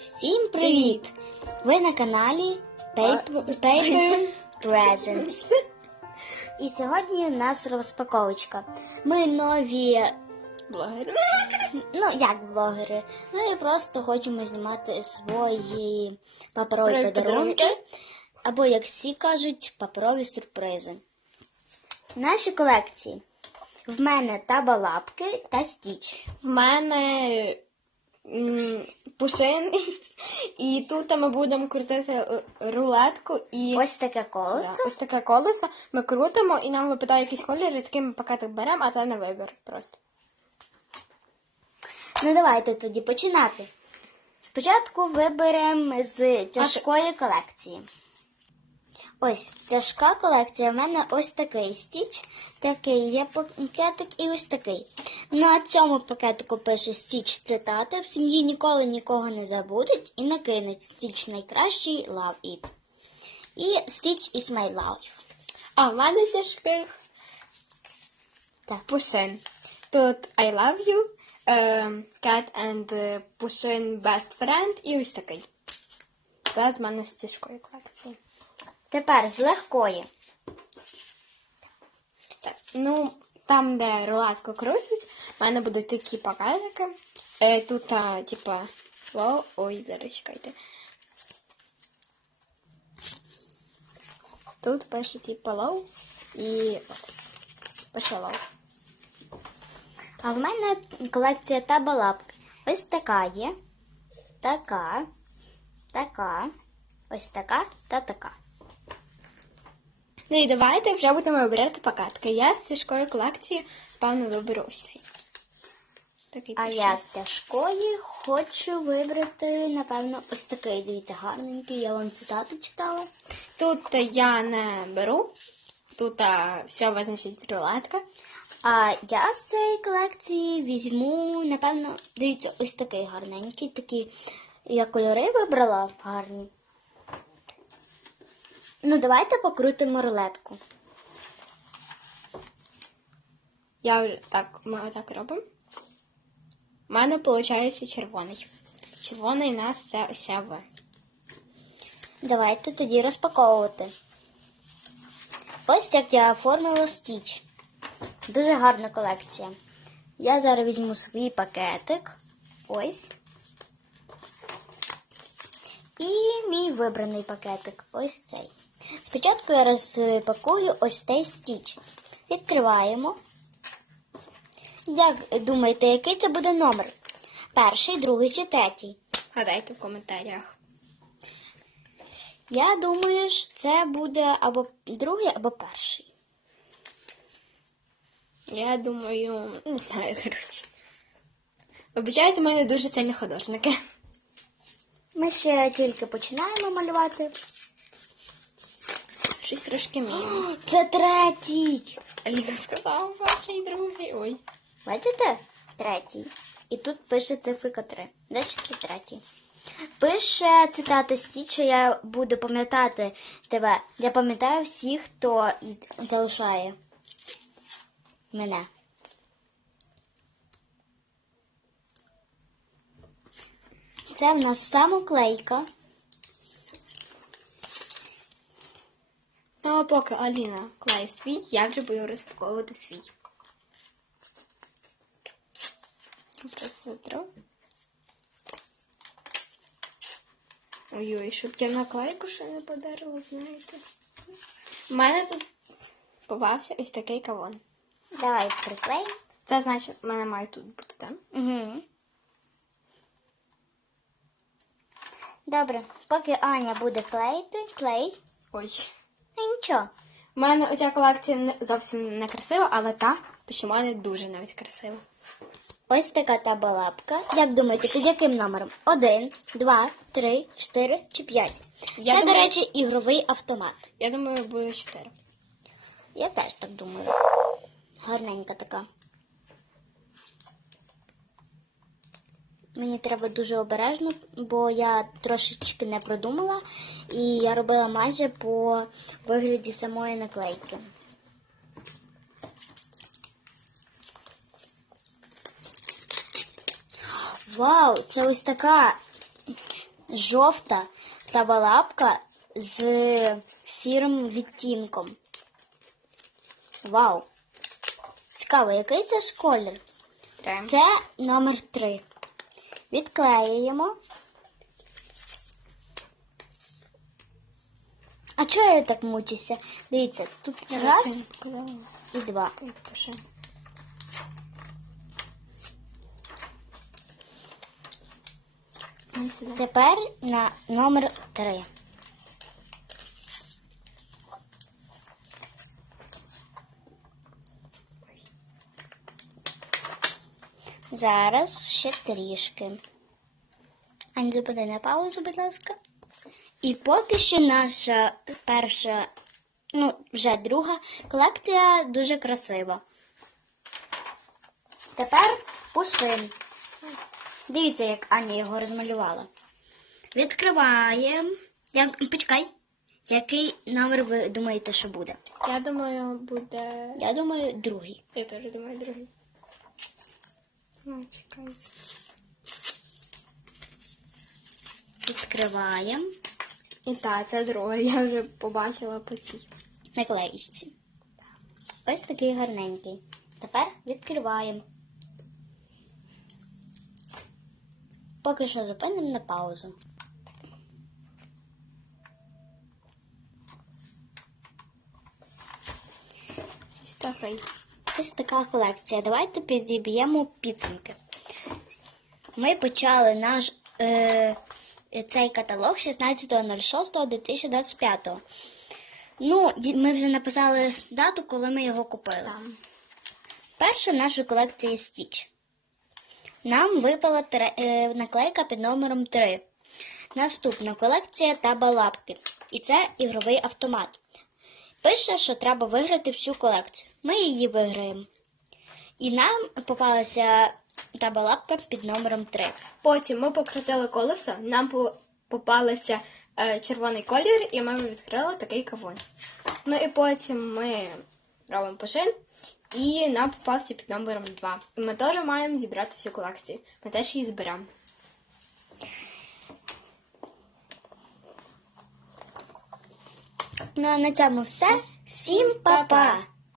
Всім привіт! Ви на каналі Paper, Paper Presents. І сьогодні у нас розпаковочка. Ми нові Блогери. ну як блогери. Ми просто хочемо знімати свої паперові подарунки, або, як всі кажуть, паперові сюрпризи. Наші колекції. В мене табалапки та стіч. В мене пушин, і тут ми будемо крутити е, рулетку і Ось таке Да, ось таке колесо. Ми крутимо і нам випадає якийсь колір, і такий ми пакетик беремо, а це на вибір просто. Ну давайте тоді починати. Спочатку виберемо з тяжкої колекції. Ось тяжка колекція. В мене ось такий стіч, такий є пакетик і ось такий. На цьому пакетику пише стіч цитата. В сім'ї ніколи нікого не забудуть і накинуть стіч найкращий love it. І стіч is my life. А в мене тяжких Так. пушин. Тут I love you, е, cat and пушин best friend і ось такий. Це з мене з тяжкої колекції. Тепер з легкої. Так, ну, там, де рулетку крутить, в мене будуть такі пакетики. Е, тут, типа, лоу, ой, зараз чекайте. Тут пише, типа, лоу і пише лоу. А в мене колекція табалапки. Ось така є. Така, така, ось така та така. Ну і давайте вже будемо вибирати пакетки. Я з тяжкої колекції, певно, виберу ось цей. Такий А я з тяжкої хочу вибрати, напевно, ось такий. Дивіться, гарненький. Я вам цитату читала. Тут я не беру. Тут а, все визначить рулетка. А я з цієї колекції візьму, напевно, дивіться, ось такий гарненький. Такі я кольори вибрала гарні. Ну, давайте покрутимо рулетку. Я вже так, ми отак робимо. У мене виходить червоний. Червоний у нас це ось В. Давайте тоді розпаковувати. Ось як я оформила стіч. Дуже гарна колекція. Я зараз візьму свій пакетик. Ось. І мій вибраний пакетик. Ось цей. Спочатку я розпакую ось цей стіч. Відкриваємо. Як думаєте, який це буде номер? Перший, другий чи третій? Гадайте в коментарях. Я думаю, що це буде або другий, або перший. Я думаю, не знаю, коротше. Обіцяють, ми не дуже сильні художники. Ми ще тільки починаємо малювати. Щось трошки вміємо. Це третій. Аліна сказала перший, другий. Ой. Бачите? Третій. І тут пише цифрика 3. Значить, це третій. Пише цитата Стіча, я буду пам'ятати тебе. Я пам'ятаю всіх, хто залишає мене. Це в нас самоклейка. Ну, а поки Аліна клеє свій, я вже буду розпаковувати свій. Проситру. Ой-ой, щоб я наклейку ще не подарила, знаєте. У мене тут попався ось такий кавон. Давай приклеїмо. Це значить, в мене має тут бути, так? Угу. Добре, поки Аня буде клеїти, клей. Ой. Ну нічого. У мене оця колекція не зовсім не красива, але та, що в мене дуже навіть красива. Ось така табалапка. Як думаєте, під яким номером? Один, два, три, чотири чи п'ять? Я Це, до речі, ігровий автомат. Я думаю, буде 4. Я теж так думаю. Гарненька така. Мені треба дуже обережно, бо я трошечки не продумала, і я робила майже по вигляді самої наклейки. Вау, це ось така жовта табалапка з сірим відтінком. Вау! Цікаво, який це ж колір? Це номер 3. Відклеюємо. А чого я так мучуся? Дивіться, тут раз і два. Тепер на номер 3. Зараз ще трішки. Ань, зупини на паузу, будь ласка. І поки що наша перша, ну, вже друга колекція дуже красива. Тепер пушин. Дивіться, як Аня його розмалювала. Відкриваємо. Як... Почекай. Який номер ви думаєте, що буде? Я думаю, буде. Я думаю, другий. Я теж думаю, другий. Чекай. Відкриваємо І так, це другий. Я вже побачила по цій. наклеїчці. Ось такий гарненький. Тепер відкриваємо. Поки що зупинимо на паузу. Ось такий. Ось така колекція. Давайте підіб'ємо підсумки. Ми почали наш е, цей каталог 16.06.2025. Ну, ми вже написали дату, коли ми його купили. Там. Перша в нашій колекції Стіч. Нам випала тре- е, наклейка під номером 3. Наступна колекція Табалапки. І це ігровий автомат. Пише, що треба виграти всю колекцію. Ми її виграємо. І нам попалася табалапка під номером 3. Потім ми покрутили колесо, нам по- попалися е, червоний колір, і ми відкрили такий кавун. Ну і потім ми робимо пошин, і нам попався під номером 2. І ми теж маємо зібрати всю колекцію. Ми теж її зберемо. Ну а на цьому все. Всім па-па!